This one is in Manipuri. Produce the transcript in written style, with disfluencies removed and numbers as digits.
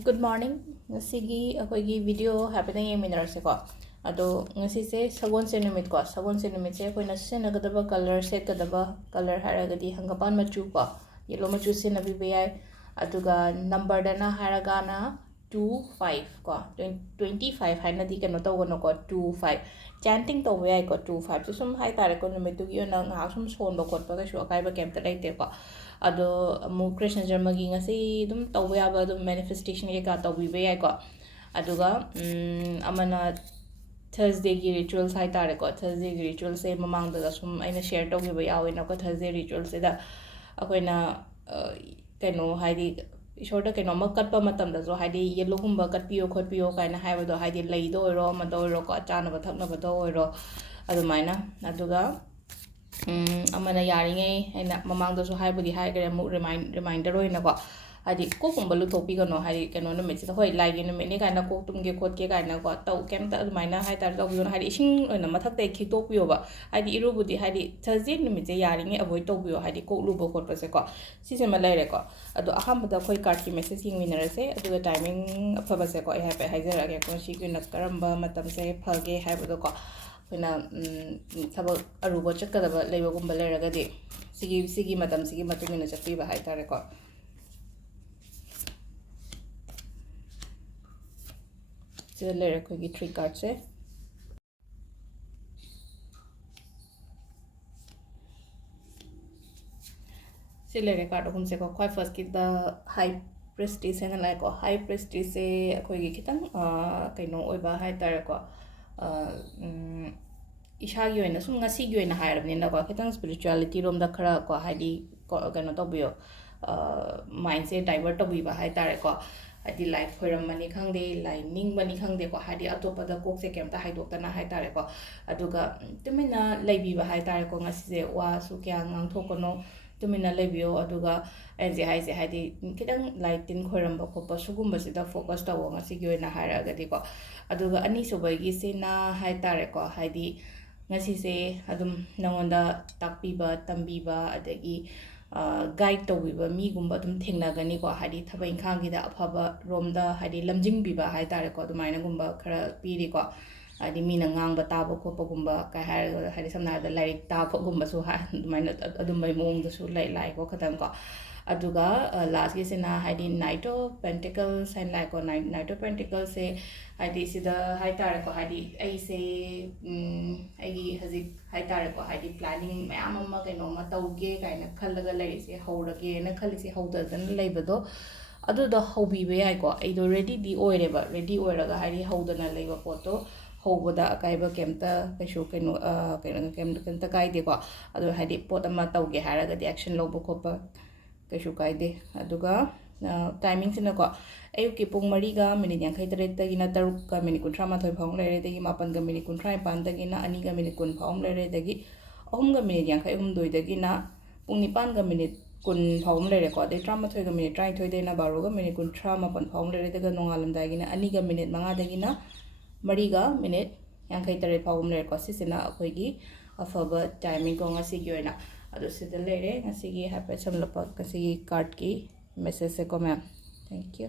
Good morning. Ngasigi akoigi video happening yeminarase ko. Ado ngasi se sagon se numit ko. Sagon se numit se akoina sinagadaba color set kadaba color haragadi hangapan machu ko. Yellow machu se nabi bayai. Aduga number dana haragana 25 ko. 25 haina di kano tawono ko 25. Chanting to bayai ko 25. So sum hai tare ko numitu yo na ngasum son ba kot pa ka shu akai ba kem ta dai te ko. Ado mu Krishna Jarmagi ngasi dum tawba yaba dum manifestation ke ka tawbi be yai ko aduga amana Thursday gi rituals hai tare ko Thursday gi rituals se mamang da sum aina share tawgi ba yawe na ko Thursday rituals se da akoina keno haidi ishorda keno makat pa matam da so haidi yellow gumba kat piyo khot piyo kaina haiba do haidi lei do ro ma do ro ko achana ba thakna ba do ro adumaina aduga amana yaringai aina mamangdasu haibudi haigare mu reminder oina ko hadi ko kumba lu topi gano hadi kano no meti hoi laigi no meni kana ko tumge khotke kana ko tau kemta adumaina hai tar tau bion hadi ising oina mathak te khi topiyo ba hadi irubudi hadi thursday no meti yaringai avoid topiyo hadi ko lu bo khot pase ko sise ma laire ko adu aham bada khoi card ki message ing winner se adu timing afaba se ko ai hape haijara ke ko shi na karamba matam se phage haibado ko kena thaba aruba chakadaba leibagumba leiragadi sigi matam sigi matungina chakpiba haitare ko sida leira kogi trick card se leira card hum se ko khoi first ki the high prestige and like ko high prestige se kogi kitang kaino oiba haitare ko ishagi oina sum ngasigi oina hairabnina ko kitang spirituality rom da khara ko haidi ko kano tobiyo mind se divert tobiba haitare ko hadi life khoram mani khangde line ning mani khangde ko hadi atopa da kok se kemta haidokta na haitare ko aduga tumina leibiba haitare ko ngasi se wa su kya ngang thokono tumina leibiyo aduga enje haise hadi kitang light tin khoram ba khopa sugumba sida focus tawo ngasi gi oina hairagadi ko aduga ani subagi se na haitare ko hadi ngasi se adum nangonda takpiba tambiba adagi guide tawbiba mi gumba adum thengnagani ko hadi thaba ingkhang gi da afaba romda hadi lamjingbiba haitare ko adumaina gumba khara piri ko hadi mina ngangba taba khopa gumba ka hadi samna da lairik taba gumba su ha adumaina adumbai mong da su lai ko khatang ko aduga last gi sena hadi knight of pentacles and like knight of pentacles se hadi sida haitare ko hadi ai se aigi hazik haitare ko hadi planning mayam amma kaino ma tauge kaina khallaga lai se haurage na khali se haudadan laibado adu da hobi be ai ko ai do ready di oireba ready oiraga hadi haudana laiba poto hobada akaiba kemta kaisho kaino kemta kaide ko adu hadi pot ama tauge haraga di action lobo khopa kaisho kaide aduga timing sina ko ayuki pung mariga minit yankai tagina taruka minit kuntra mathoi phong lere dagi mapan ga minit kuntra pan dagina ani ga minit kun phong lere dagi ahum ga minit yankai doi dagina pung nipan ga minit kun phong lere ko de tra mathoi ga minit trai thoi dena baro ga minit kuntra mapan phong lere daga nongalam dagina ani ga minit manga dagina mariga minit yankai phong lere ko sisina akoigi afaba timing ko ngasi gi oina adu sida lere ngasi gi happy samlapa ngasi card ki message se ko ma'am thank you